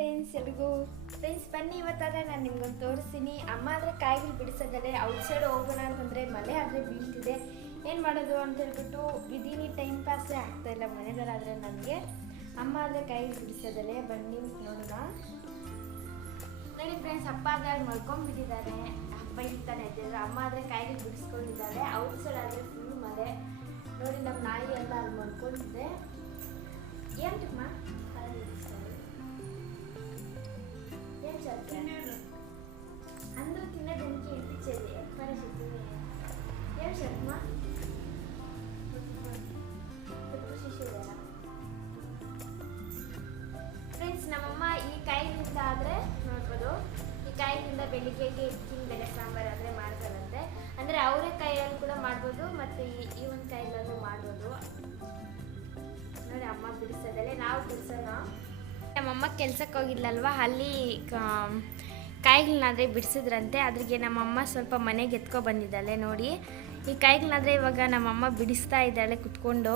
Friends, ಎಲ್ರಿಗೂ friends ಬನ್ನಿ. ಇವತ್ತಾದರೆ ನಾನು ನಿಮ್ಗೊಂದು ತೋರಿಸ್ತೀನಿ. ಅಮ್ಮ ಆದರೆ ಕಾಯಿಗಳು ಬಿಡಿಸೋದಲ್ಲೇ ಔಟ್ಸೈಡ್ ಹೋಗೋಣ ಅಂತಂದರೆ ಮಳೆ ಆದರೆ ಬೀಳ್ತಿದೆ, ಏನು ಮಾಡೋದು ಅಂತ ಹೇಳ್ಬಿಟ್ಟು ವಿದಿನಿ ಟೈಮ್ ಪಾಸೇ ಆಗ್ತಾಯಿಲ್ಲ ಮನೆಗಳಾದರೆ ನನಗೆ. ಅಮ್ಮ ಆದರೆ ಕಾಯಿಗಳು ಬಿಡಿಸೋದಲ್ಲೇ ಬನ್ನಿ ನೋಡೋಣ. ನೋಡಿ ಫ್ರೆಂಡ್ಸ್, ಅಪ್ಪ ಆದರೆ ಮಲ್ಕೊಂಡ್ಬಿಟ್ಟಿದ್ದಾರೆ, ಅಪ್ಪ ಇರ್ತಾನೆ ಇದ್ದಿದ್ರು. ಅಮ್ಮ ಆದರೆ ಕಾಯಿಗಳು ಬಿಡಿಸ್ಕೊಂಡಿದ್ದಾರೆ. ಔಟ್ಸೈಡ್ ಆದರೆ ಫುಲ್ ಮಳೆ. ನೋಡಿ ನಮ್ಮ ನಾಯಿ ಎಲ್ಲ ಅಲ್ಲಿ ಮಲ್ಕೊಂಡಿದ್ದೆ. ఏంటమ్మా ఏం చదువు అందరూ తినేదానికి ఇప్పించేది ఎక్కడ చెప్పింది. ఏం చదువుమా ಶಿಶುವೇನ ಫ್ರೆಂಡ್ಸ್, ನಮ್ಮಮ್ಮ ಈ ಕಾಯಿಲಿಂದ ಆದರೆ ನೋಡ್ಬೋದು, ಈ ಕಾಯಿಲಿಂದ ಬೆಳಿಗ್ಗೆಗೆ ಇಕ್ಕಿನ ಬೆಲೆ ಸಾಂಬಾರು ಆದರೆ ಮಾಡ್ತಾರಂತೆ. ಅಂದರೆ ಅವರೇ ಕಾಯಲ್ಲಿ ಕೂಡ ಮಾಡ್ಬೋದು ಮತ್ತು ಈ ಒಂದು ಕಾಯಿಲಲ್ಲೂ ಮಾಡ್ಬೋದು. ನೋಡಿ ಅಮ್ಮ ಬಿಡಿಸೋದಲ್ಲೇ ನಾವು ಬಿಡಿಸೋಣ. ನಮ್ಮಮ್ಮ ಕೆಲ್ಸಕ್ಕೆ ಹೋಗಿದ್ಲಲ್ವ, ಅಲ್ಲಿ ಕಾಯಿಗಳನ್ನಾದರೆ ಬಿಡಿಸಿದ್ರಂತೆ. ಅದ್ರಿಗೆ ನಮ್ಮಮ್ಮ ಸ್ವಲ್ಪ ಮನೆಗೆ ಎತ್ಕೊ ಬಂದಿದ್ದಾಳೆ. ನೋಡಿ ಈ ಕಾಯಿಗಳನ್ನಾದರೆ ಇವಾಗ ನಮ್ಮಮ್ಮ ಬಿಡಿಸ್ತಾ ಇದ್ದಾಳೆ ಕುತ್ಕೊಂಡು.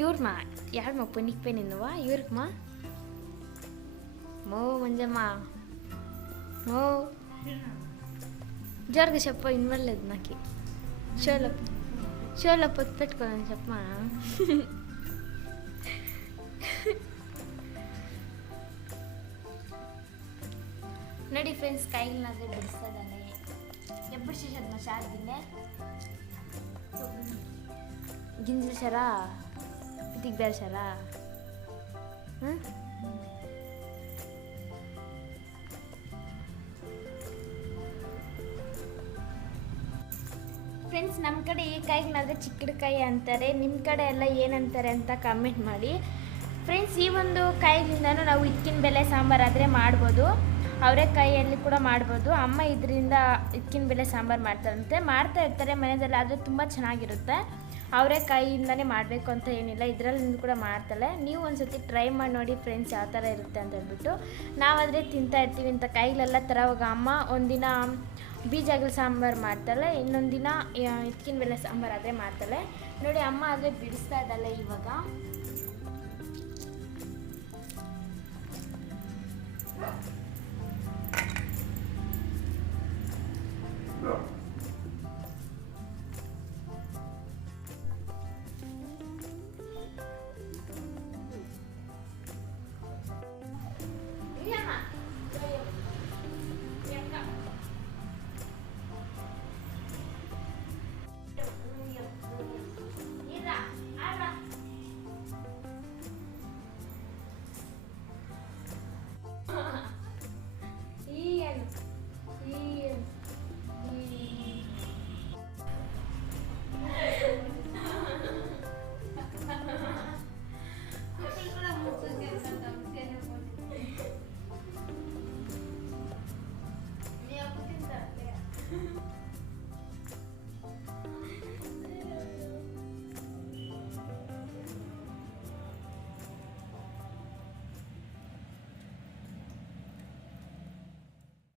ಇವ್ರಮ್ಮ ಯಾರಮ್ಮ ಪನಿಕ್ಪೆ ನಿನ್ನುವ ಇವ್ರಮ್ಮ ಮೋ ಮಂಜಮ್ಮ ಮೋ జోరుగా చెప్ప వినవలేదు నాకు. షోలో పొత్తు పెట్టుకోవాలని చెప్పమా. ನೋಡಿ ಫ್ರೆಂಡ್ಸ್, ಕಾಯಿಗಳನ್ನಾದರೆ ಬಿಡಿಸ್ತದಾನೆ. ಎప్పుడు చేసేది మా షార్ గిన్నె గింజలు షరా పితికి బేర్చారా. ಫ್ರೆಂಡ್ಸ್, ನಮ್ಮ ಕಡೆ ಈ ಕಾಯಿಗಳನ್ನಾದರೆ ಚಿಕ್ಕಡಕಾಯಿ ಅಂತಾರೆ, ನಿಮ್ಮ ಕಡೆ ಎಲ್ಲ ಏನಂತಾರೆ ಅಂತ ಕಮೆಂಟ್ ಮಾಡಿ ಫ್ರೆಂಡ್ಸ್. ಈ ಒಂದು ಕಾಯಿಗಳಿಂದನೂ ನಾವು ಇಕ್ಕಿನ ಬೆಲೆ ಸಾಂಬಾರಾದರೆ ಮಾಡ್ಬೋದು, ಅವರೆಕಾಯಿಯಲ್ಲಿ ಕೂಡ ಮಾಡ್ಬೋದು. ಅಮ್ಮ ಇದರಿಂದ ಇಕ್ಕಿನ ಬೆಲೆ ಸಾಂಬಾರು ಮಾಡ್ತಾರಂತೆ, ಮಾಡ್ತಾ ಇರ್ತಾರೆ ಮನೆಯಲ್ಲಿ. ಆದರೆ ತುಂಬ ಚೆನ್ನಾಗಿರುತ್ತೆ. ಅವರೆಕಾಯಿಯಿಂದನೇ ಮಾಡಬೇಕು ಅಂತ ಏನಿಲ್ಲ, ಇದರಲ್ಲಿ ಕೂಡ ಮಾಡ್ತಾಳೆ. ನೀವು ಒಂದು ಸತಿ ಟ್ರೈ ಮಾಡಿ ನೋಡಿ ಫ್ರೆಂಡ್ಸ್, ಯಾವ ಥರ ಇರುತ್ತೆ ಅಂತ ಹೇಳ್ಬಿಟ್ಟು. ನಾವಾದರೆ ತಿಂತಾ ಇರ್ತೀವಿ ಇಂಥ ಕಾಯಿಲೆಲ್ಲ ತರೋವಾಗ. ಅಮ್ಮ ಒಂದಿನ ಬೀಜಗಳ ಸಾಂಬಾರು ಮಾಡ್ತಾಳೆ, ಇನ್ನೊಂದು ದಿನ ಇಕ್ಕಿನ ಬೆಲೆ ಸಾಂಬಾರು ಆದರೆ ಮಾಡ್ತಾಳೆ. ನೋಡಿ ಅಮ್ಮ ಆದರೆ ಬಿಡಿಸ್ತಾ ಇದ್ದಾಳೆ ಇವಾಗ.